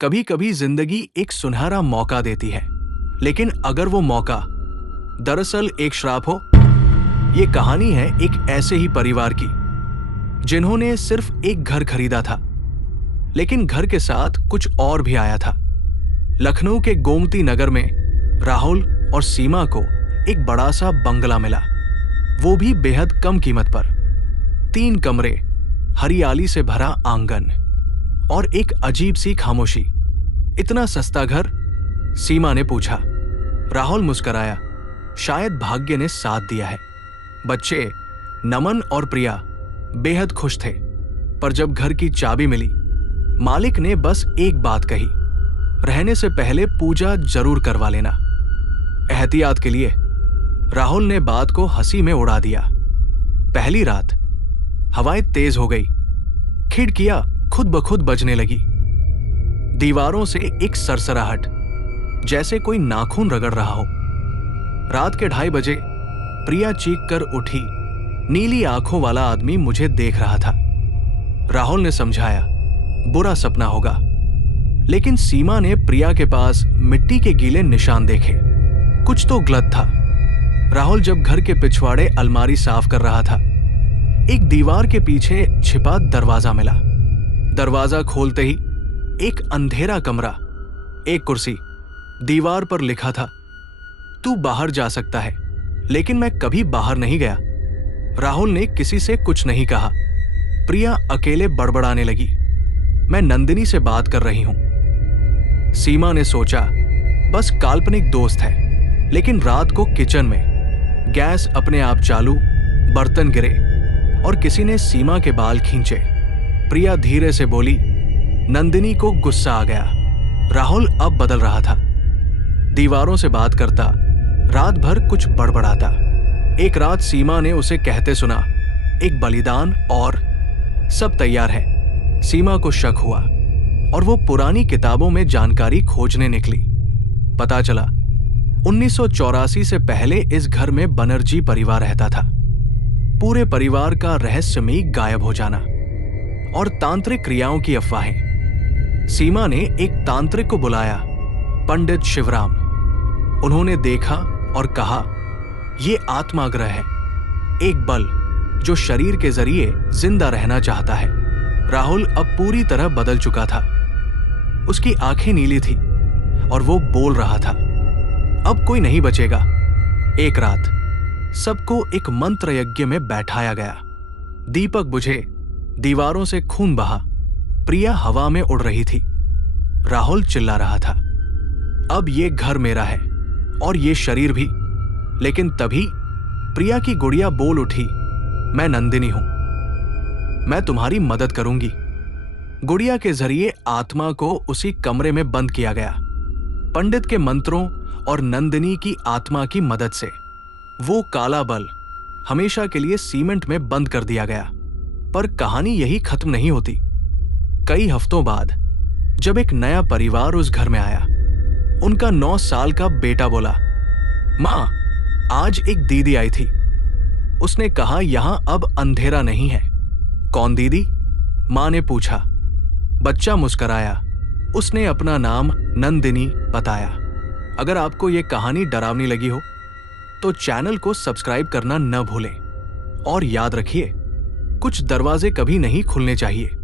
कभी कभी जिंदगी एक सुनहरा मौका देती है, लेकिन अगर वो मौका दरअसल एक श्राप हो। ये कहानी है एक ऐसे ही परिवार की जिन्होंने सिर्फ एक घर खरीदा था, लेकिन घर के साथ कुछ और भी आया था। लखनऊ के गोमती नगर में राहुल और सीमा को एक बड़ा सा बंगला मिला, वो भी बेहद कम कीमत पर। 3 कमरे, हरियाली से भरा आंगन और एक अजीब सी खामोशी। इतना सस्ता घर? सीमा ने पूछा। राहुल मुस्कराया। शायद भाग्य ने साथ दिया है। बच्चे नमन और प्रिया बेहद खुश थे, पर जब घर की चाबी मिली, मालिक ने बस एक बात कही, रहने से पहले पूजा जरूर करवा लेना, एहतियात के लिए। राहुल ने बात को हंसी में उड़ा दिया। पहली रात हवाएं तेज हो गई, खिड़कियां खुद ब खुद बजने लगी, दीवारों से एक सरसराहट, जैसे कोई नाखून रगड़ रहा हो। रात के 2:30 बजे प्रिया चीख कर उठी। नीली आंखों वाला आदमी मुझे देख रहा था। राहुल ने समझाया, बुरा सपना होगा, लेकिन सीमा ने प्रिया के पास मिट्टी के गीले निशान देखे। कुछ तो गलत था। राहुल जब घर के पिछवाड़े अलमारी साफ कर रहा था, एक दीवार के पीछे छिपा दरवाजा मिला। दरवाजा खोलते ही एक अंधेरा कमरा, एक कुर्सी, दीवार पर लिखा था, तू बाहर जा सकता है। लेकिन मैं कभी बाहर नहीं गया। राहुल ने किसी से कुछ नहीं कहा। प्रिया अकेले बड़बड़ाने लगी, मैं नंदिनी से बात कर रही हूं। सीमा ने सोचा, बस काल्पनिक दोस्त है। लेकिन रात को किचन में गैस अपने आप चालू, बर्तन गिरे और किसी ने सीमा के बाल खींचे। प्रिया धीरे से बोली। नंदिनी को गुस्सा आ गया। राहुल अब बदल रहा था। दीवारों से बात करता, रात भर कुछ बड़बड़ाता। एक रात सीमा ने उसे कहते सुना, एक बलिदान और सब तैयार है। सीमा को शक हुआ और वो पुरानी किताबों में जानकारी खोजने निकली। पता चला 1984 से पहले इस घर में बनर्जी परिवार रहता था। पूरे परिवार का रहस्यमयी गायब हो जाना और तांत्रिक क्रियाओं की अफवाहें। सीमा ने एक तांत्रिक को बुलाया, पंडित शिवराम। उन्होंने देखा और कहा, यह आत्माग्रह है, एक बल जो शरीर के जरिए जिंदा रहना चाहता है। राहुल अब पूरी तरह बदल चुका था। उसकी आंखें नीली थी और वो बोल रहा था, अब कोई नहीं बचेगा। एक रात सबको एक मंत्र यज्ञ में बैठाया गया। दीपक बुझे, दीवारों से खून बहा। प्रिया हवा में उड़ रही थी। राहुल चिल्ला रहा था, अब ये घर मेरा है और ये शरीर भी। लेकिन तभी प्रिया की गुड़िया बोल उठी, मैं नंदिनी हूं, मैं तुम्हारी मदद करूंगी। गुड़िया के जरिए आत्मा को उसी कमरे में बंद किया गया। पंडित के मंत्रों और नंदिनी की आत्मा की मदद से वो काला बल हमेशा के लिए सीमेंट में बंद कर दिया गया। पर कहानी यही खत्म नहीं होती। कई हफ्तों बाद जब एक नया परिवार उस घर में आया, उनका 9 साल का बेटा बोला, मां, आज एक दीदी आई थी। उसने कहा यहां अब अंधेरा नहीं है। कौन दीदी? मां ने पूछा। बच्चा मुस्कराया। उसने अपना नाम नंदिनी बताया। अगर आपको यह कहानी डरावनी लगी हो तो चैनल को सब्सक्राइब करना न भूलें। और याद रखिए, कुछ दरवाजे कभी नहीं खुलने चाहिए।